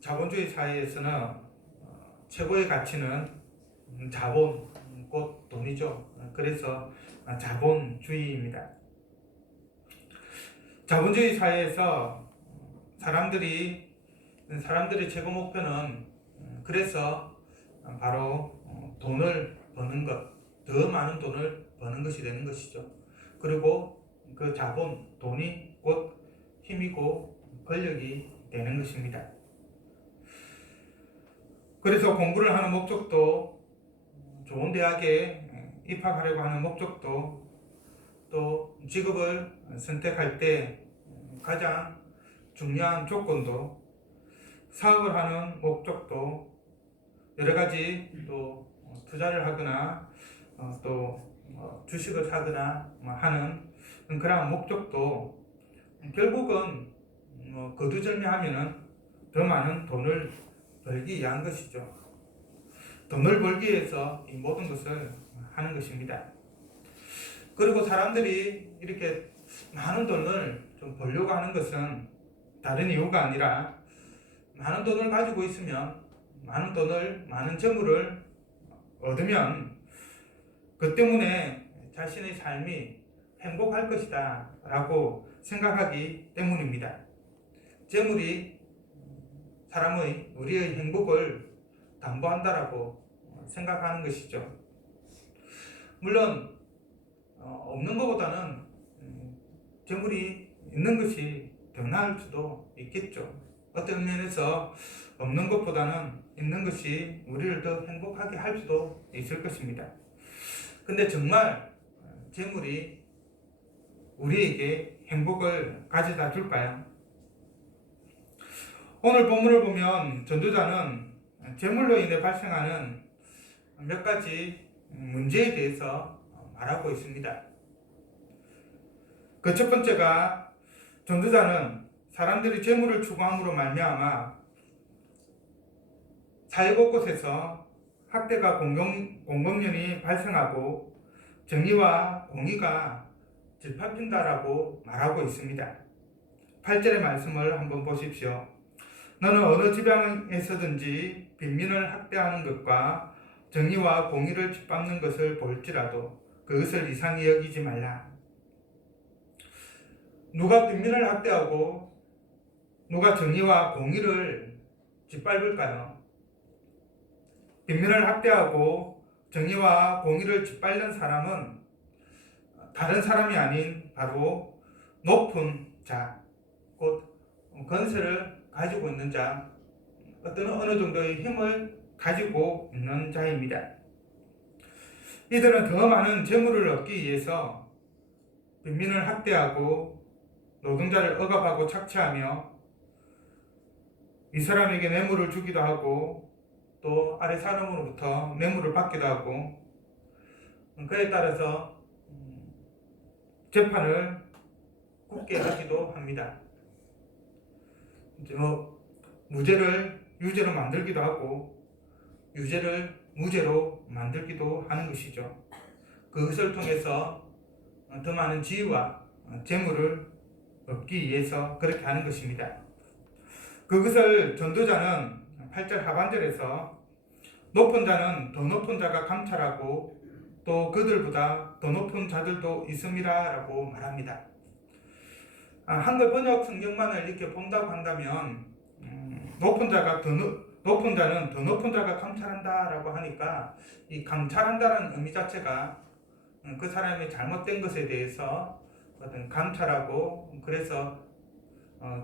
자본주의 사회에서는 최고의 가치는 자본, 곧 돈이죠. 그래서 자본주의입니다. 자본주의 사회에서 사람들의 최고 목표는 그래서 바로 돈을 버는 것, 더 많은 돈을 버는 것이 되는 것이죠. 그리고 그 자본, 돈이 곧 힘이고 권력이 되는 것입니다. 그래서 공부를 하는 목적도, 좋은 대학에 입학하려고 하는 목적도, 또 직업을 선택할 때 가장 중요한 조건도, 사업을 하는 목적도, 여러 가지 또 투자를 하거나 또 주식을 사거나 하는 그러한 목적도 결국은 거두절미하면은 더 많은 돈을 벌기 위한 것이죠. 돈을 벌기 위해서 이 모든 것을 하는 것입니다. 그리고 사람들이 이렇게 많은 돈을 좀 벌려고 하는 것은 다른 이유가 아니라, 많은 돈을 가지고 있으면, 많은 재물을 얻으면 그 때문에 자신의 삶이 행복할 것이다 라고 생각하기 때문입니다. 재물이 우리의 행복을 담보한다라고 생각하는 것이죠. 물론 없는 것보다는 재물이 있는 것이 더 나을 수도 있겠죠. 어떤 면에서 없는 것보다는 있는 것이 우리를 더 행복하게 할 수도 있을 것입니다. 근데 정말 재물이 우리에게 행복을 가져다 줄까요? 오늘 본문을 보면 전도자는 재물로 인해 발생하는 몇 가지 문제에 대해서 말하고 있습니다. 그 첫 번째가, 전도자는 사람들이 재물을 추구함으로 말미암아 사회 곳곳에서 학대가 공공연히 발생하고 정의와 공의가 짓밟힌다라고 말하고 있습니다. 8절의 말씀을 한번 보십시오. 너는 어느 지방에서든지 빈민을 학대하는 것과 정의와 공의를 짓밟는 것을 볼지라도 그것을 이상히 여기지 말라. 누가 빈민을 학대하고 누가 정의와 공의를 짓밟을까요? 빈민을 학대하고 정의와 공의를 짓밟는 사람은 다른 사람이 아닌 바로 높은 자, 곧 권세를 가지고 있는 자, 어느 정도의 힘을 가지고 있는 자입니다. 이들은 더 많은 재물을 얻기 위해서 빈민을 학대하고 노동자를 억압하고 착취하며 이 사람에게 뇌물을 주기도 하고 또 아래 사람으로부터 뇌물을 받기도 하고, 그에 따라서 재판을 굳게 하기도 합니다. 무죄를 유죄로 만들기도 하고 유죄를 무죄로 만들기도 하는 것이죠. 그것을 통해서 더 많은 지위와 재물을 얻기 위해서 그렇게 하는 것입니다. 그것을 전도자는 8절 하반절에서 높은 자는 더 높은 자가 감찰하고 또 그들보다 더 높은 자들도 있음이라 라고 말합니다. 한글 번역 성경만을 이렇게 본다고 한다면 높은 자는 더 높은 자가 감찰한다 라고 하니까, 이 감찰한다는 의미 자체가 그 사람의 잘못된 것에 대해서 어떤 감찰하고, 그래서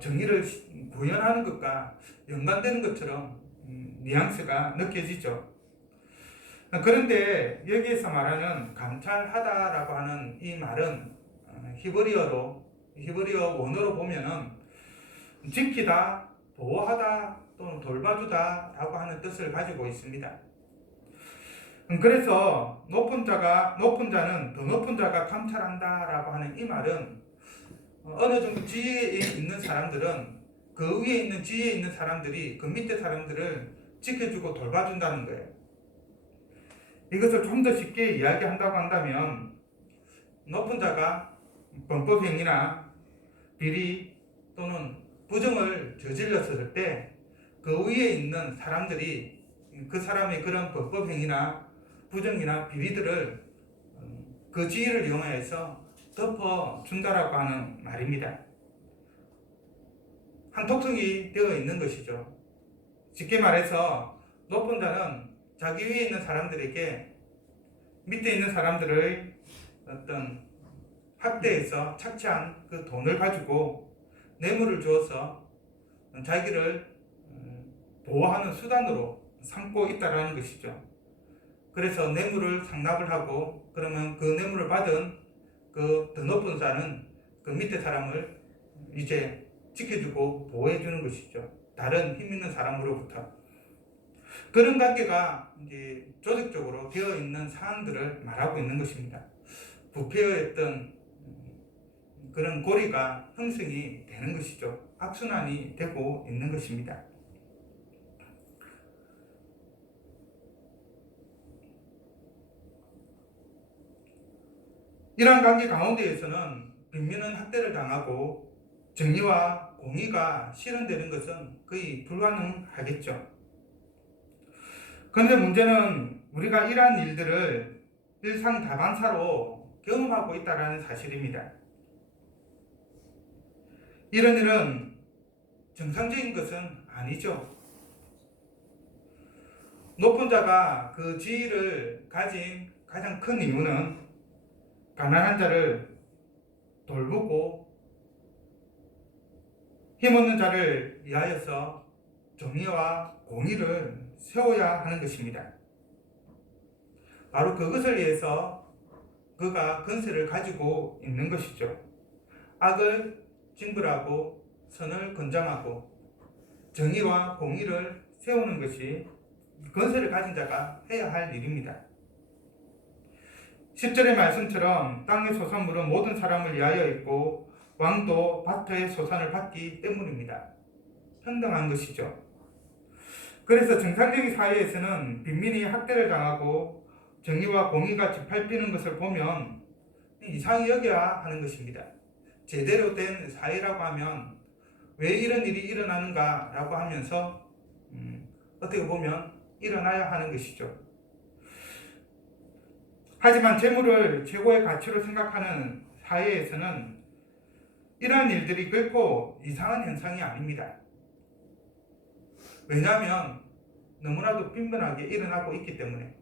정의를 구현하는 것과 연관되는 것처럼 뉘앙스가 느껴지죠. 그런데 여기에서 말하는 감찰하다라고 하는 이 말은 히브리어 원어로 보면은 지키다, 보호하다 또는 돌봐주다 라고 하는 뜻을 가지고 있습니다. 그래서 높은 자는 더 높은 자가 감찰한다 라고 하는 이 말은 어느 정도 지위에 있는 사람들은 그 위에 있는 지위에 있는 사람들이 그 밑에 사람들을 지켜주고 돌봐준다는 거예요. 이것을 좀 더 쉽게 이야기한다고 한다면, 높은 자가 범법행위나 비리 또는 부정을 저질렀을 때 그 위에 있는 사람들이 그 사람의 그런 범법 행위나 부정이나 비리들을 그 지위를 이용해서 덮어준다라고 하는 말입니다. 한 독특이 되어 있는 것이죠. 쉽게 말해서 높은 자는 자기 위에 있는 사람들에게 밑에 있는 사람들의 어떤 학대에서 착취한 그 돈을 가지고 뇌물을 주어서 자기를 보호하는 수단으로 삼고 있다는 것이죠. 그래서 뇌물을 상납을 하고 그러면 그 뇌물을 받은 그 더 높은 자는 그 밑에 사람을 이제 지켜주고 보호해주는 것이죠. 다른 힘 있는 사람으로부터. 그런 관계가 이제 조직적으로 되어 있는 사항들을 말하고 있는 것입니다. 부패였던 그런 고리가 형성이 되는 것이죠. 악순환이 되고 있는 것입니다. 이러한 관계 가운데에서는 빈민은 학대를 당하고 정의와 공의가 실현되는 것은 거의 불가능하겠죠. 그런데 문제는 우리가 이러한 일들을 일상다반사로 경험하고 있다는 사실입니다. 이런 일은 정상적인 것은 아니죠. 높은 자가 그 지위를 가진 가장 큰 이유는 가난한 자를 돌보고 힘없는 자를 위하여서 정의와 공의를 세워야 하는 것입니다. 바로 그것을 위해서 그가 권세를 가지고 있는 것이죠. 악을 징벌하고 선을 건장하고 정의와 공의를 세우는 것이 권세를 가진 자가 해야 할 일입니다. 10절의 말씀처럼 땅의 소산물은 모든 사람을 위하여 있고 왕도 밭의 소산을 받기 때문입니다. 평등한 것이죠. 그래서 정상적인 사회에서는 빈민이 학대를 당하고 정의와 공의가 짓밟히는 것을 보면 이상히 여겨야 하는 것입니다. 제대로 된 사회라고 하면 왜 이런 일이 일어나는가 라고 하면서 어떻게 보면 일어나야 하는 것이죠. 하지만 재물을 최고의 가치로 생각하는 사회에서는 이러한 일들이 결코 이상한 현상이 아닙니다. 왜냐하면 너무나도 빈번하게 일어나고 있기 때문에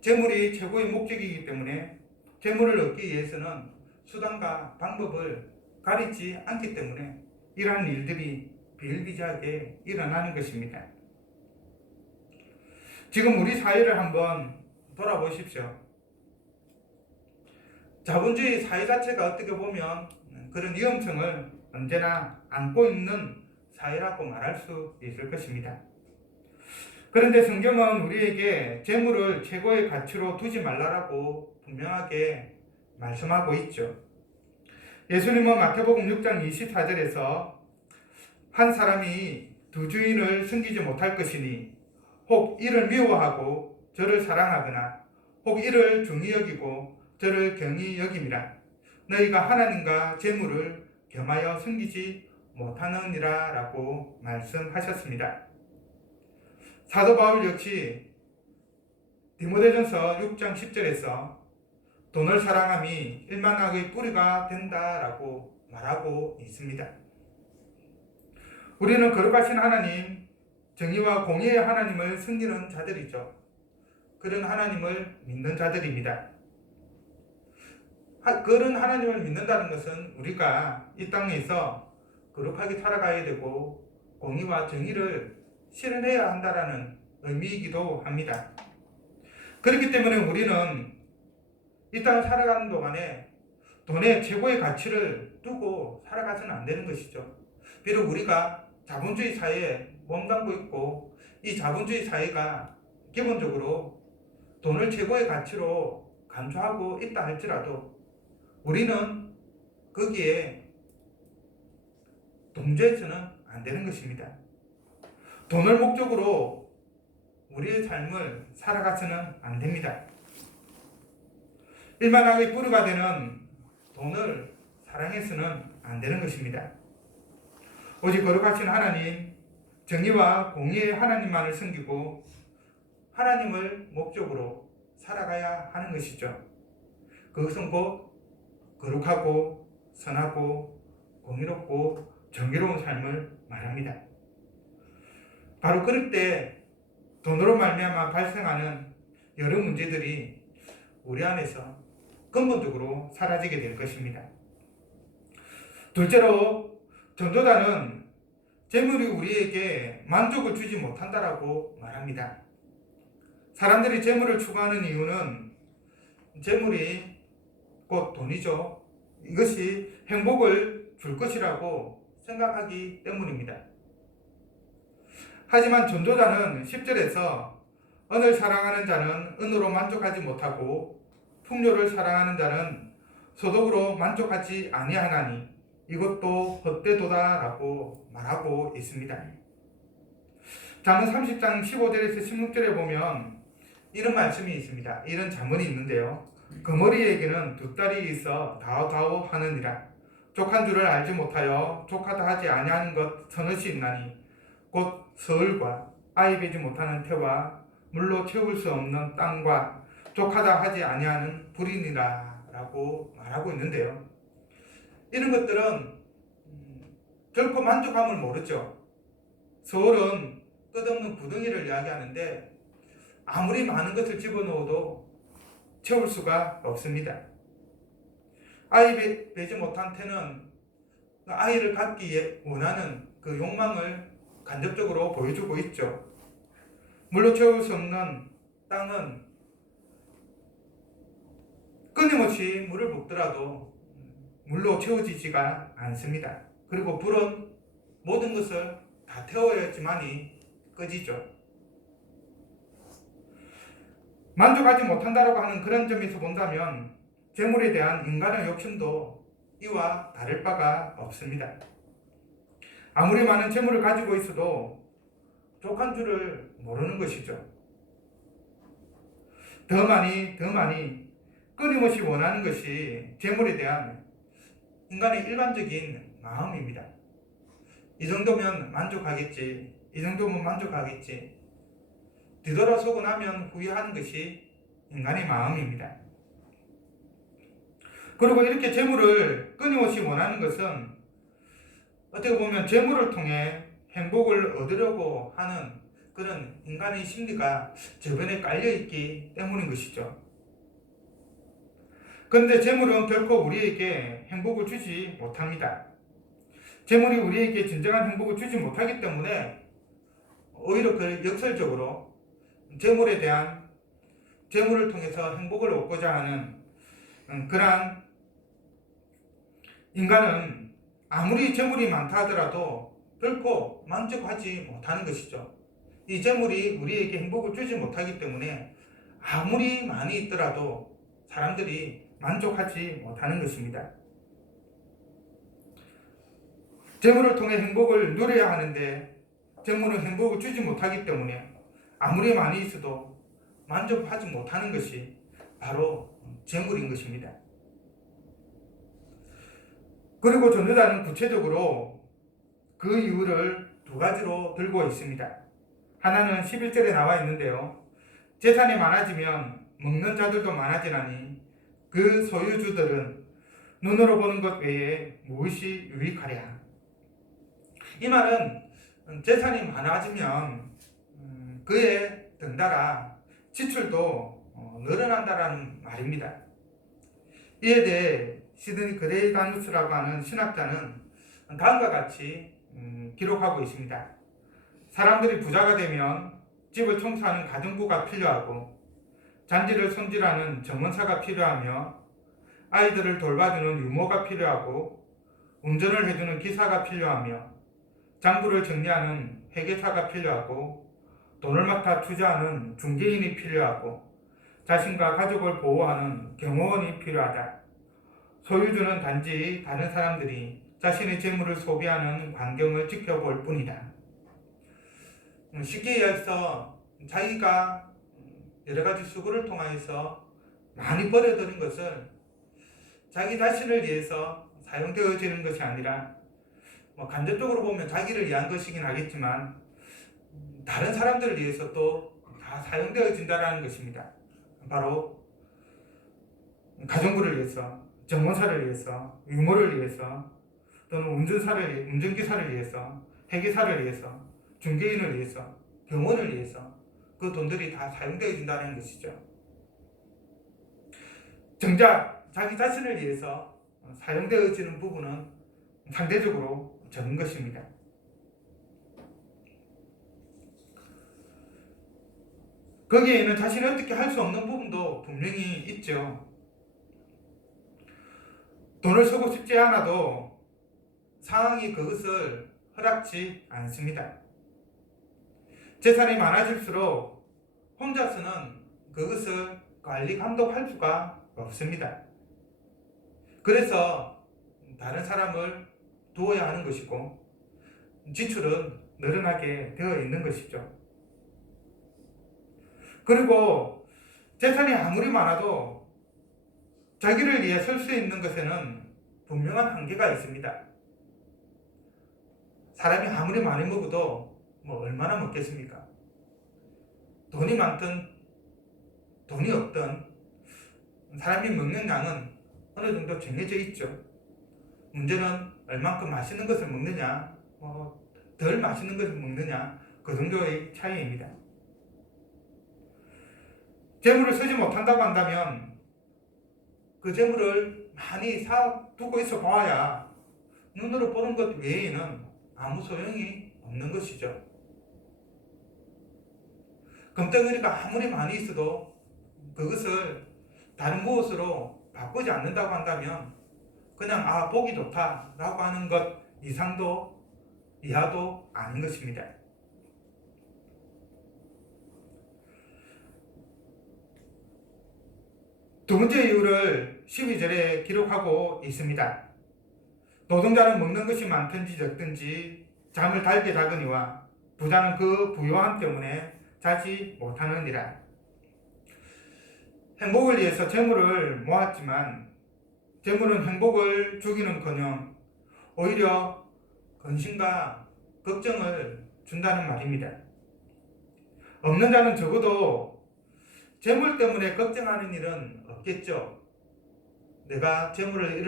재물이 최고의 목적이기 때문에 재물을 얻기 위해서는 수단과 방법을 가리지 않기 때문에 이러한 일들이 비일비재하게 일어나는 것입니다. 지금 우리 사회를 한번 돌아보십시오. 자본주의 사회 자체가 어떻게 보면 그런 위험성을 언제나 안고 있는 사회라고 말할 수 있을 것입니다. 그런데 성경은 우리에게 재물을 최고의 가치로 두지 말라라고 분명하게 말씀하고 있죠. 예수님은 마태복음 6장 24절에서 한 사람이 두 주인을 섬기지 못할 것이니 혹 이를 미워하고 저를 사랑하거나 혹 이를 중히 여기고 저를 경히 여김이라. 너희가 하나님과 재물을 겸하여 섬기지 못하느니라 라고 말씀하셨습니다. 사도 바울 역시 디모데전서 6장 10절에서 돈을 사랑함이 일만악의 뿌리가 된다라고 말하고 있습니다. 우리는 거룩하신 하나님, 정의와 공의의 하나님을 섬기는 자들이죠. 그런 하나님을 믿는 자들입니다. 그런 하나님을 믿는다는 것은 우리가 이 땅에서 거룩하게 살아가야 되고 공의와 정의를 실현해야 한다는 의미이기도 합니다. 그렇기 때문에 우리는 이 땅을 살아가는 동안에 돈의 최고의 가치를 두고 살아가서는 안 되는 것이죠. 비록 우리가 자본주의 사회에 몸담고 있고 이 자본주의 사회가 기본적으로 돈을 최고의 가치로 간주하고 있다 할지라도 우리는 거기에 동조해서는 안 되는 것입니다. 돈을 목적으로 우리의 삶을 살아가서는 안 됩니다. 일만하게 뿌리가 되는 돈을 사랑해서는 안 되는 것입니다. 오직 거룩하신 하나님, 정의와 공의의 하나님만을 섬기고 하나님을 목적으로 살아가야 하는 것이죠. 그것은 곧 거룩하고 선하고 공의롭고 정의로운 삶을 말합니다. 바로 그럴 때 돈으로 말미암아 발생하는 여러 문제들이 우리 안에서 근본적으로 사라지게 될 것입니다. 둘째로 전도자는 재물이 우리에게 만족을 주지 못한다라고 말합니다. 사람들이 재물을 추구하는 이유는 재물이 곧 돈이죠. 이것이 행복을 줄 것이라고 생각하기 때문입니다. 하지만 전도자는 10절에서 은을 사랑하는 자는 은으로 만족하지 못하고 풍요를 사랑하는 자는 소득으로 만족하지 아니하나니 이것도 헛되도다라고 말하고 있습니다. 잠언 30장 15절에서 16절에 보면 이런 말씀이 있습니다. 이런 잠언이 있는데요. 거머리에게는 두 딸이 있어 다오다오 하느니라. 족한 줄을 알지 못하여 족하다 하지 아니하는 것 서너시 있나니 곧 서울과 아이 베지 못하는 태와 물로 채울 수 없는 땅과 족하다 하지 아니하는 불이니라 라고 말하고 있는데요. 이런 것들은 결코 만족함을 모르죠. 서울은 끝없는 구덩이를 이야기하는데 아무리 많은 것을 집어넣어도 채울 수가 없습니다. 아이 베지 못한 태는 아이를 갖기 원하는 그 욕망을 간접적으로 보여주고 있죠. 물로 채울 수 없는 땅은 끊임없이 물을 붓더라도 물로 채워지지가 않습니다. 그리고 불은 모든 것을 다 태워야지만이 꺼지죠. 만족하지 못한다라고 하는 그런 점에서 본다면 재물에 대한 인간의 욕심도 이와 다를 바가 없습니다. 아무리 많은 재물을 가지고 있어도 족한 줄을 모르는 것이죠. 더 많이 끊임없이 원하는 것이 재물에 대한 인간의 일반적인 마음입니다. 이 정도면 만족하겠지. 이 정도면 만족하겠지. 뒤돌아서고 나면 후회하는 것이 인간의 마음입니다. 그리고 이렇게 재물을 끊임없이 원하는 것은 어떻게 보면 재물을 통해 행복을 얻으려고 하는 그런 인간의 심리가 저변에 깔려있기 때문인 것이죠. 그런데 재물은 결코 우리에게 행복을 주지 못합니다. 재물이 우리에게 진정한 행복을 주지 못하기 때문에 오히려 그 역설적으로 재물을 통해서 행복을 얻고자 하는 그러한 인간은 아무리 재물이 많다 하더라도 결코 만족하지 못하는 것이죠. 이 재물이 우리에게 행복을 주지 못하기 때문에 아무리 많이 있더라도 사람들이 만족하지 못하는 것입니다. 재물을 통해 행복을 누려야 하는데 재물은 행복을 주지 못하기 때문에 아무리 많이 있어도 만족하지 못하는 것이 바로 재물인 것입니다. 그리고 전도자는 구체적으로 그 이유를 두 가지로 들고 있습니다. 하나는 11절에 나와 있는데요. 재산이 많아지면 먹는 자들도 많아지나니 그 소유주들은 눈으로 보는 것 외에 무엇이 유익하랴. 이 말은 재산이 많아지면 그에 덩달아 지출도 늘어난다라는 말입니다. 이에 대해 시드니 그레이다누스라고 하는 신학자는 다음과 같이 기록하고 있습니다. 사람들이 부자가 되면 집을 청소하는 가정부가 필요하고 잔디를 손질하는 정원사가 필요하며 아이들을 돌봐주는 유모가 필요하고 운전을 해주는 기사가 필요하며 장부를 정리하는 회계사가 필요하고 돈을 맡아 투자하는 중개인이 필요하고 자신과 가족을 보호하는 경호원이 필요하다. 소유주는 단지 다른 사람들이 자신의 재물을 소비하는 광경을 지켜볼 뿐이다. 쉽게 이야기해서 자기가 여러 가지 수고를 통하여서 많이 벌어들인 것을 자기 자신을 위해서 사용되어지는 것이 아니라 간접적으로 보면 자기를 위한 것이긴 하겠지만 다른 사람들을 위해서 또 다 사용되어진다는 것입니다. 바로 가정부를 위해서, 정원사를 위해서, 유모를 위해서, 또는 운전기사를 위해서, 회계사를 위해서, 중개인을 위해서, 병원을 위해서 그 돈들이 다 사용되어진다는 것이죠. 정작 자기 자신을 위해서 사용되어지는 부분은 상대적으로 적은 것입니다. 거기에는 자신이 어떻게 할 수 없는 부분도 분명히 있죠. 돈을 쓰고 싶지 않아도 상황이 그것을 허락지 않습니다. 재산이 많아질수록 혼자서는 그것을 관리 감독할 수가 없습니다. 그래서 다른 사람을 도와야 하는 것이고 지출은 늘어나게 되어 있는 것이죠. 그리고 재산이 아무리 많아도 자기를 위해 설 수 있는 것에는 분명한 한계가 있습니다. 사람이 아무리 많이 먹어도 얼마나 먹겠습니까? 돈이 많든 돈이 없든 사람이 먹는 양은 어느 정도 정해져 있죠. 문제는 얼만큼 맛있는 것을 먹느냐, 덜 맛있는 것을 먹느냐, 그 정도의 차이입니다. 재물을 쓰지 못한다고 한다면 그 재물을 많이 사두고 있어 봐야 눈으로 보는 것 외에는 아무 소용이 없는 것이죠. 금덩어리가 아무리 많이 있어도 그것을 다른 무엇으로 바꾸지 않는다고 한다면 그냥 보기 좋다라고 하는 것 이상도 이하도 아닌 것입니다. 두 번째 이유를 12절에 기록하고 있습니다. 노동자는 먹는 것이 많든지 적든지 잠을 달게 자거니와 부자는 그 부요함 때문에 자지 못하느니라. 행복을 위해서 재물을 모았지만 재물은 행복을 주기는커녕 오히려 근심과 걱정을 준다는 말입니다. 없는 자는 적어도 재물 때문에 걱정하는 일은 없겠죠. 내가 재물을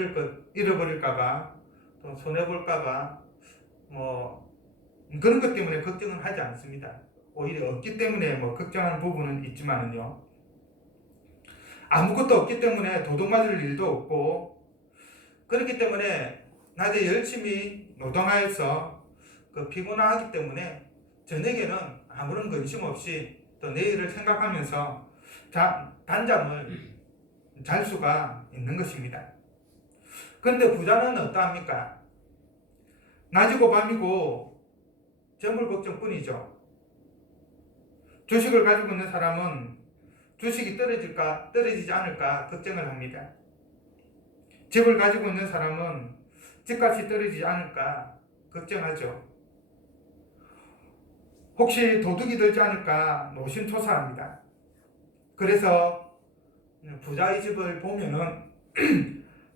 잃어버릴까봐, 또 손해볼까봐, 그런 것 때문에 걱정은 하지 않습니다. 오히려 없기 때문에 걱정하는 부분은 있지만은요. 아무것도 없기 때문에 도둑맞을 일도 없고, 그렇기 때문에 낮에 열심히 노동하여서 피곤하기 때문에 저녁에는 아무런 근심 없이 또 내일을 생각하면서 단잠을 잘 수가 있는 것입니다. 그런데 부자는 어떠합니까? 낮이고 밤이고 재물 걱정뿐이죠. 주식을 가지고 있는 사람은 주식이 떨어질까 떨어지지 않을까 걱정을 합니다. 집을 가지고 있는 사람은 집값이 떨어지지 않을까 걱정하죠. 혹시 도둑이 들지 않을까 노심초사합니다. 그래서 부자의 집을 보면은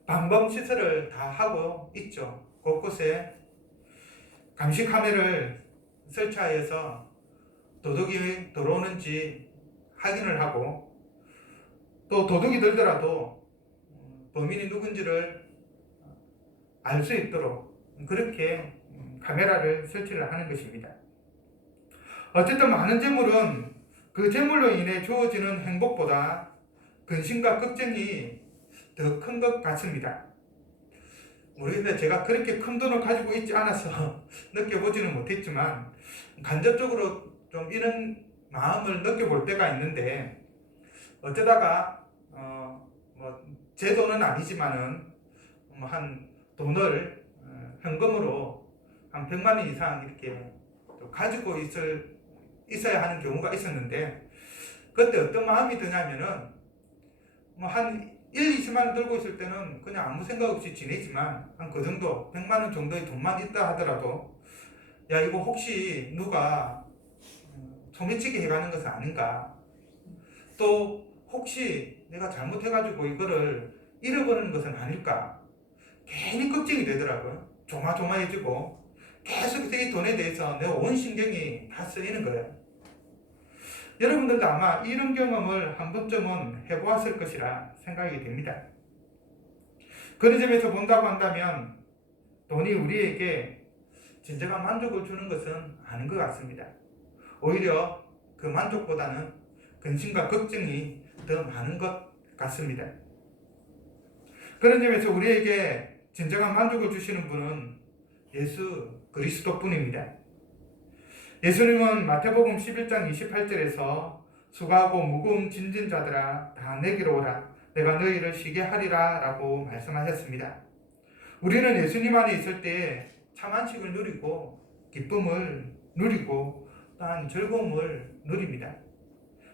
방범시설을 다 하고 있죠. 곳곳에 감시 카메라를 설치하여서 도둑이 들어오는지 확인을 하고, 또 도둑이 들더라도 범인이 누군지를 알 수 있도록 그렇게 카메라를 설치를 하는 것입니다. 어쨌든 많은 재물은 그 재물로 인해 주어지는 행복보다 근심과 걱정이 더 큰 것 같습니다. 모르겠는데 제가 그렇게 큰 돈을 가지고 있지 않아서 느껴보지는 못했지만 간접적으로 좀 이런 마음을 느껴볼 때가 있는데, 어쩌다가 제 돈은 아니지만은 한 돈을 현금으로 한 100만 원 이상 이렇게 가지고 있어야 하는 경우가 있었는데, 그때 어떤 마음이 드냐면은 한 1, 20만 원 들고 있을 때는 그냥 아무 생각 없이 지내지만 한 그 정도 100만 원 정도의 돈만 있다 하더라도 야, 이거 혹시 누가 소매치기 해가는 것은 아닌가, 또 혹시 내가 잘못해가지고 이거를 잃어버리는 것은 아닐까, 괜히 걱정이 되더라고요. 조마조마해지고 계속 이 돈에 대해서 내 온 신경이 다 쓰이는 거예요. 여러분들도 아마 이런 경험을 한 번쯤은 해보았을 것이라 생각이 됩니다. 그런 점에서 본다고 한다면 돈이 우리에게 진정한 만족을 주는 것은 아닌 것 같습니다. 오히려 그 만족보다는 근심과 걱정이 더 많은 것 같습니다. 그런 점에서 우리에게 진정한 만족을 주시는 분은 예수 그리스도뿐입니다. 예수님은 마태복음 11장 28절에서 수고하고 무거운 짐진 자들아 다 내게로 오라 내가 너희를 쉬게 하리라 라고 말씀하셨습니다. 우리는 예수님 안에 있을 때 참 안식을 누리고 기쁨을 누리고 또한 즐거움을 누립니다.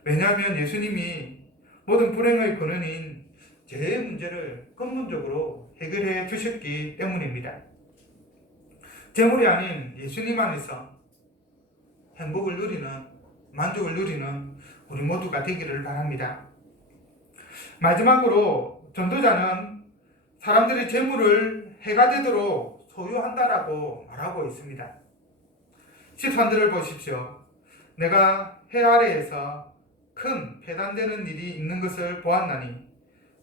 왜냐하면 예수님이 모든 불행의 근원인 죄의 문제를 근본적으로 해결해 주셨기 때문입니다. 재물이 아닌 예수님 안에서 행복을 누리는, 만족을 누리는 우리 모두가 되기를 바랍니다. 마지막으로 전도자는 사람들이 재물을 해가 되도록 소유한다라고 말하고 있습니다. 13절을 보십시오. 내가 해 아래에서 큰 폐단되는 일이 있는 것을 보았나니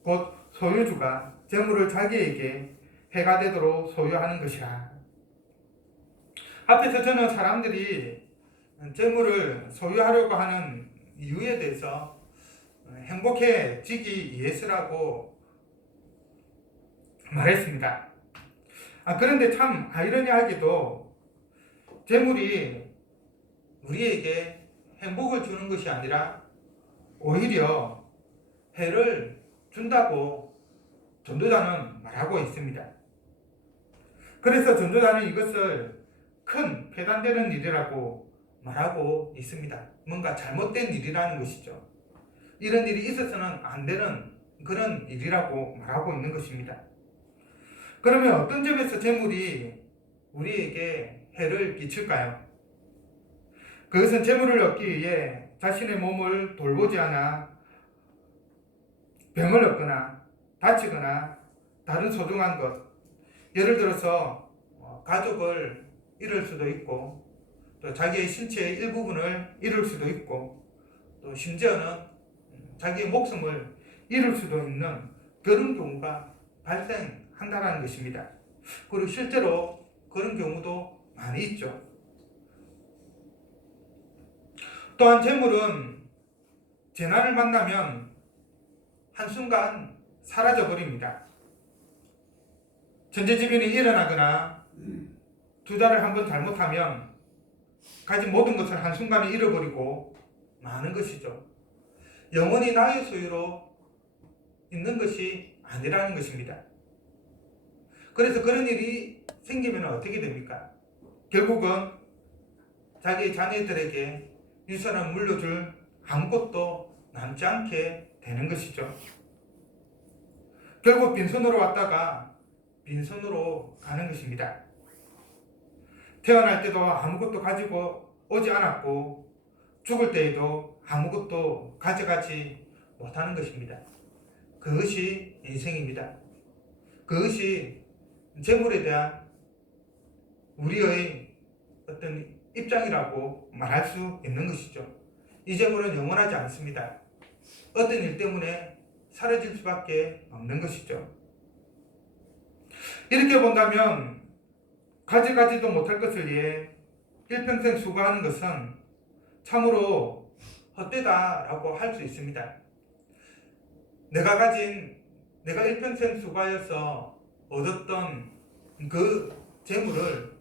곧 소유주가 재물을 자기에게 해가 되도록 소유하는 것이라. 앞에서 저는 사람들이 재물을 소유하려고 하는 이유에 대해서 행복해지기 위해서라고 말했습니다. 그런데 참 아이러니하게도 재물이 우리에게 행복을 주는 것이 아니라 오히려 해를 준다고 전도자는 말하고 있습니다. 그래서 전도자는 이것을 큰 폐단되는 일이라고 말하고 있습니다. 뭔가 잘못된 일이라는 것이죠. 이런 일이 있어서는 안 되는 그런 일이라고 말하고 있는 것입니다. 그러면 어떤 점에서 재물이 우리에게 해를 끼칠까요? 그것은 재물을 얻기 위해 자신의 몸을 돌보지 않아 병을 얻거나 다치거나 다른 소중한 것, 예를 들어서 가족을 잃을 수도 있고 또 자기의 신체의 일부분을 잃을 수도 있고 또 심지어는 자기의 목숨을 잃을 수도 있는 그런 경우가 발생한다는 것입니다. 그리고 실제로 그런 경우도 많이 있죠. 또한 재물은 재난을 만나면 한순간 사라져버립니다. 천재지변이 일어나거나 투자를 한번 잘못하면 가진 모든 것을 한순간에 잃어버리고 마는 것이죠. 영원히 나의 소유로 있는 것이 아니라는 것입니다. 그래서 그런 일이 생기면 어떻게 됩니까? 결국은 자기 자녀들에게 유산을 물려줄 아무것도 남지 않게 되는 것이죠. 결국 빈손으로 왔다가 빈손으로 가는 것입니다. 태어날 때도 아무것도 가지고 오지 않았고 죽을 때에도 아무것도 가져가지 못하는 것입니다. 그것이 인생입니다. 그것이 재물에 대한 우리의 어떤 입장이라고 말할 수 있는 것이죠. 이 재물은 영원하지 않습니다. 어떤 일 때문에 사라질 수밖에 없는 것이죠. 이렇게 본다면 가져가지도 못할 것을 위해 일평생 수고하는 것은 참으로 헛되다라고 할 수 있습니다. 내가 일평생 수고하여서 얻었던 그 재물을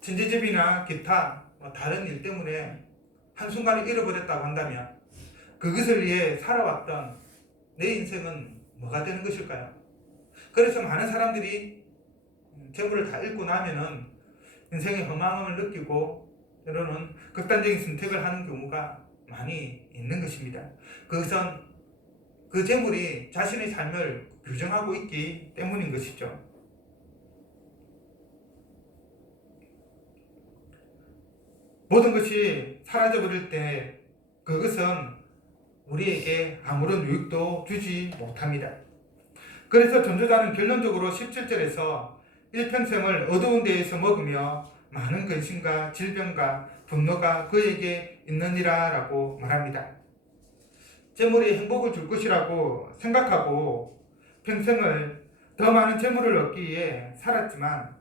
천재지변이나 기타 다른 일 때문에 한순간에 잃어버렸다고 한다면 그것을 위해 살아왔던 내 인생은 뭐가 되는 것일까요? 그래서 많은 사람들이 재물을 다 잃고 나면은 인생의 허망함을 느끼고 때로는 극단적인 선택을 하는 경우가 많이 있는 것입니다. 그것은 그 재물이 자신의 삶을 규정하고 있기 때문인 것이죠. 모든 것이 사라져버릴 때 그것은 우리에게 아무런 유익도 주지 못합니다. 그래서 전도자는 결론적으로 17절에서 일평생을 어두운 데에서 먹으며 많은 근심과 질병과 분노가 그에게 있느니라 라고 말합니다. 재물이 행복을 줄 것이라고 생각하고 평생을 더 많은 재물을 얻기 위해 살았지만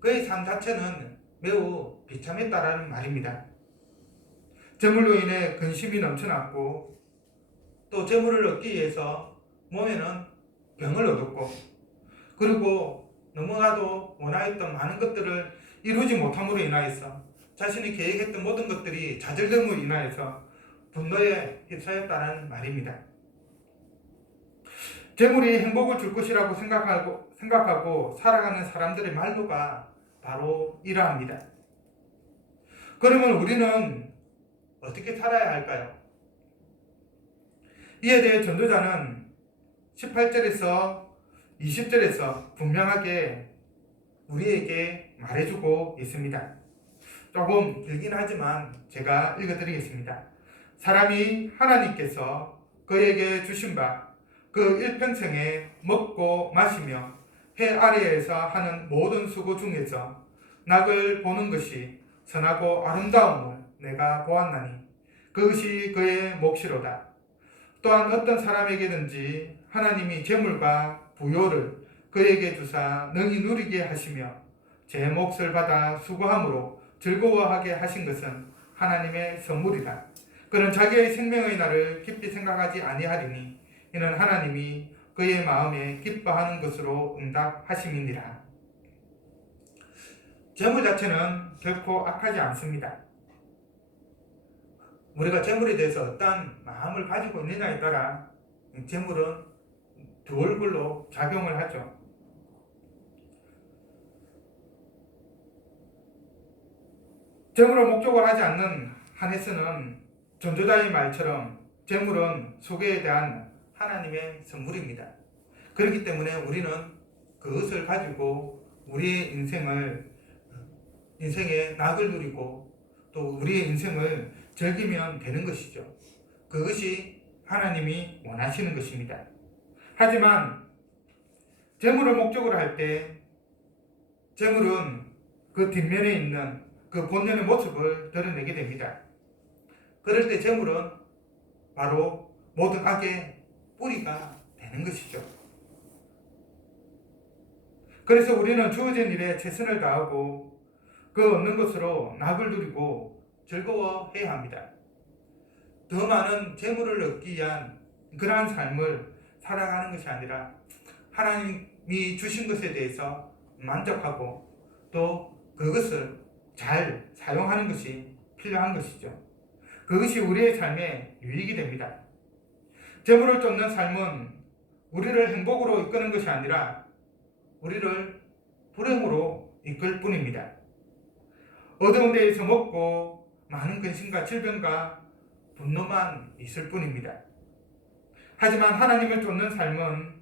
그의 삶 자체는 매우 비참했다라는 말입니다. 재물로 인해 근심이 넘쳐났고 또 재물을 얻기 위해서 몸에는 병을 얻었고 그리고 너무나도 원하였던 많은 것들을 이루지 못함으로 인하여서 자신이 계획했던 모든 것들이 좌절됨으로 인하여서 분노에 휩싸였다는 말입니다. 재물이 행복을 줄 것이라고 생각하고 살아가는 사람들의 말로가 바로 이러합니다. 그러면 우리는 어떻게 살아야 할까요? 이에 대해 전도자는 18절에서 20절에서 분명하게 우리에게 말해주고 있습니다. 조금 길긴 하지만 제가 읽어드리겠습니다. 사람이 하나님께서 그에게 주신 바 그 일평생에 먹고 마시며 해 아래에서 하는 모든 수고 중에서 낙을 보는 것이 선하고 아름다움을 내가 보았나니 그것이 그의 몫이로다. 또한 어떤 사람에게든지 하나님이 재물과 부요를 그에게 주사 능히 누리게 하시며 제 몫을 받아 수고함으로 즐거워하게 하신 것은 하나님의 선물이다. 그는 자기의 생명의 날을 깊이 생각하지 아니하리니 이는 하나님이 그의 마음에 기뻐하는 것으로 응답하심이니라. 재물 자체는 결코 악하지 않습니다. 우리가 재물에 대해서 어떤 마음을 가지고 있느냐에 따라 재물은 두 얼굴로 작용을 하죠. 재물을 목적으로 하지 않는 한에서는 전도자의 말처럼 재물은 소개에 대한 하나님의 선물입니다. 그렇기 때문에 우리는 그것을 가지고 우리의 인생의 낙을 누리고 또 우리의 인생을 즐기면 되는 것이죠. 그것이 하나님이 원하시는 것입니다. 하지만 재물을 목적으로 할 때 재물은 그 뒷면에 있는 그 본연의 모습을 드러내게 됩니다. 그럴 때 재물은 바로 모든 악의 뿌리가 되는 것이죠. 그래서 우리는 주어진 일에 최선을 다하고 그 얻는 것으로 낙을 누리고 즐거워해야 합니다. 더 많은 재물을 얻기 위한 그러한 삶을 살아가는 것이 아니라 하나님이 주신 것에 대해서 만족하고 또 그것을 잘 사용하는 것이 필요한 것이죠. 그것이 우리의 삶에 유익이 됩니다. 재물을 쫓는 삶은 우리를 행복으로 이끄는 것이 아니라 우리를 불행으로 이끌 뿐입니다. 어두운 데에서 먹고 많은 근심과 질병과 분노만 있을 뿐입니다. 하지만 하나님을 쫓는 삶은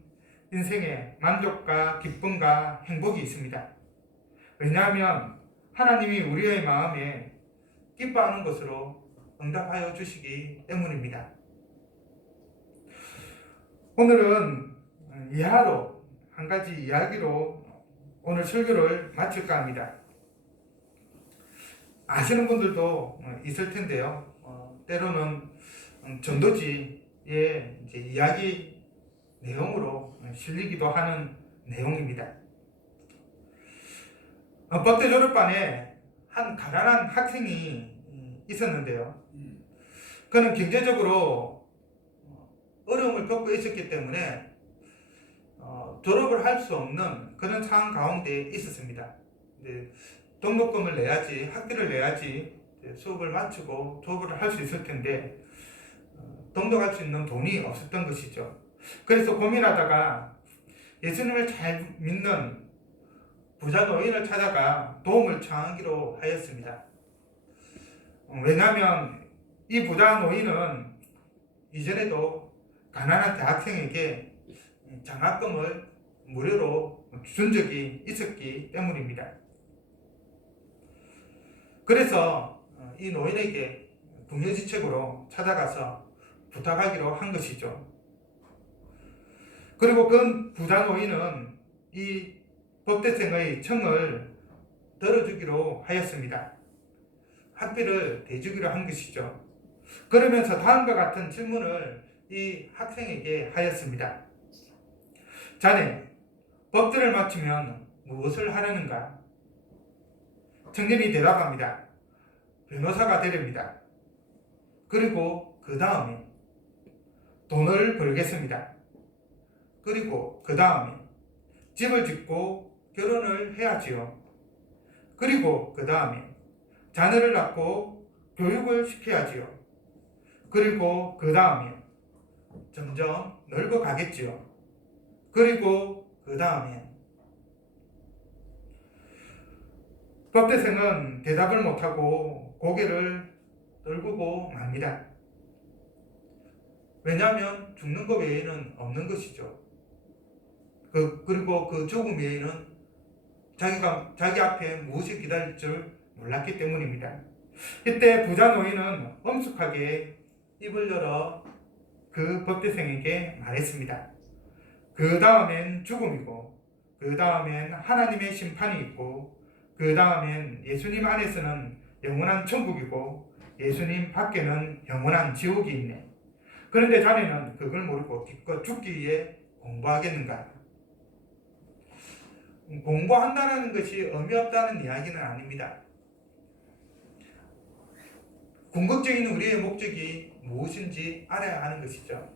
인생에 만족과 기쁨과 행복이 있습니다. 왜냐하면 하나님이 우리의 마음에 기뻐하는 것으로 응답하여 주시기 때문입니다. 오늘은 이하로 한 가지 이야기로 오늘 설교를 마칠까 합니다. 아시는 분들도 있을 텐데요. 때로는 전도지의 이야기 내용으로 실리기도 하는 내용입니다. 법대 졸업반에 한 가난한 학생이 있었는데요. 그는 경제적으로 어려움을 겪고 있었기 때문에 졸업을 할 수 없는 그런 상황 가운데 있었습니다. 등록금을 내야지, 학비를 내야지 수업을 마치고 졸업을 할 수 있을 텐데 등록할 수 있는 돈이 없었던 것이죠. 그래서 고민하다가 예수님을 잘 믿는 부자 노인을 찾아가 도움을 청하기로 하였습니다. 왜냐하면 이 부자 노인은 이전에도 가난한 대학생에게 장학금을 무료로 준 적이 있었기 때문입니다. 그래서 이 노인에게 궁여지책으로 찾아가서 부탁하기로 한 것이죠. 그리고 그 부자 노인은 이 법대생의 청을 들어주기로 하였습니다. 학비를 대주기로 한 것이죠. 그러면서 다음과 같은 질문을 이 학생에게 하였습니다. 자네, 법대를 마치면 무엇을 하려는가? 청년이 대답합니다. 변호사가 되렵니다. 그리고 그 다음에 돈을 벌겠습니다. 그리고 그 다음에 집을 짓고 결혼을 해야지요. 그리고 그 다음에 자녀를 낳고 교육을 시켜야지요. 그리고 그 다음에 점점 늙어가겠지요. 그리고 그 다음에 법대생은 대답을 못하고 고개를 떨구고 맙니다. 왜냐하면 죽는 것 외에는 없는 것이죠. 그리고 그 죽음 외에는 자기 앞에 무엇이 기다릴 줄 몰랐기 때문입니다. 이때 부자 노인은 엄숙하게 입을 열어 그 법대생에게 말했습니다. 그 다음엔 죽음이고, 그 다음엔 하나님의 심판이 있고, 그 다음엔 예수님 안에서는 영원한 천국이고, 예수님 밖에는 영원한 지옥이 있네. 그런데 자네는 그걸 모르고 기껏 죽기 위해 공부하겠는가? 공부한다는 것이 의미 없다는 이야기는 아닙니다. 궁극적인 우리의 목적이 무엇인지 알아야 하는 것이죠.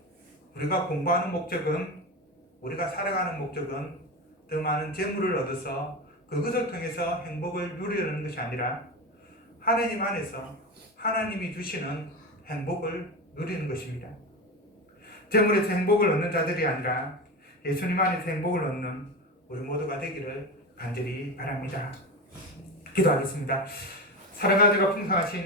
우리가 공부하는 목적은, 우리가 살아가는 목적은 더 많은 재물을 얻어서 그것을 통해서 행복을 누리려는 것이 아니라 하나님 안에서 하나님이 주시는 행복을 누리는 것입니다. 재물에서 행복을 얻는 자들이 아니라 예수님 안에서 행복을 얻는 우리 모두가 되기를 간절히 바랍니다. 기도하겠습니다. 사랑하는 풍성하신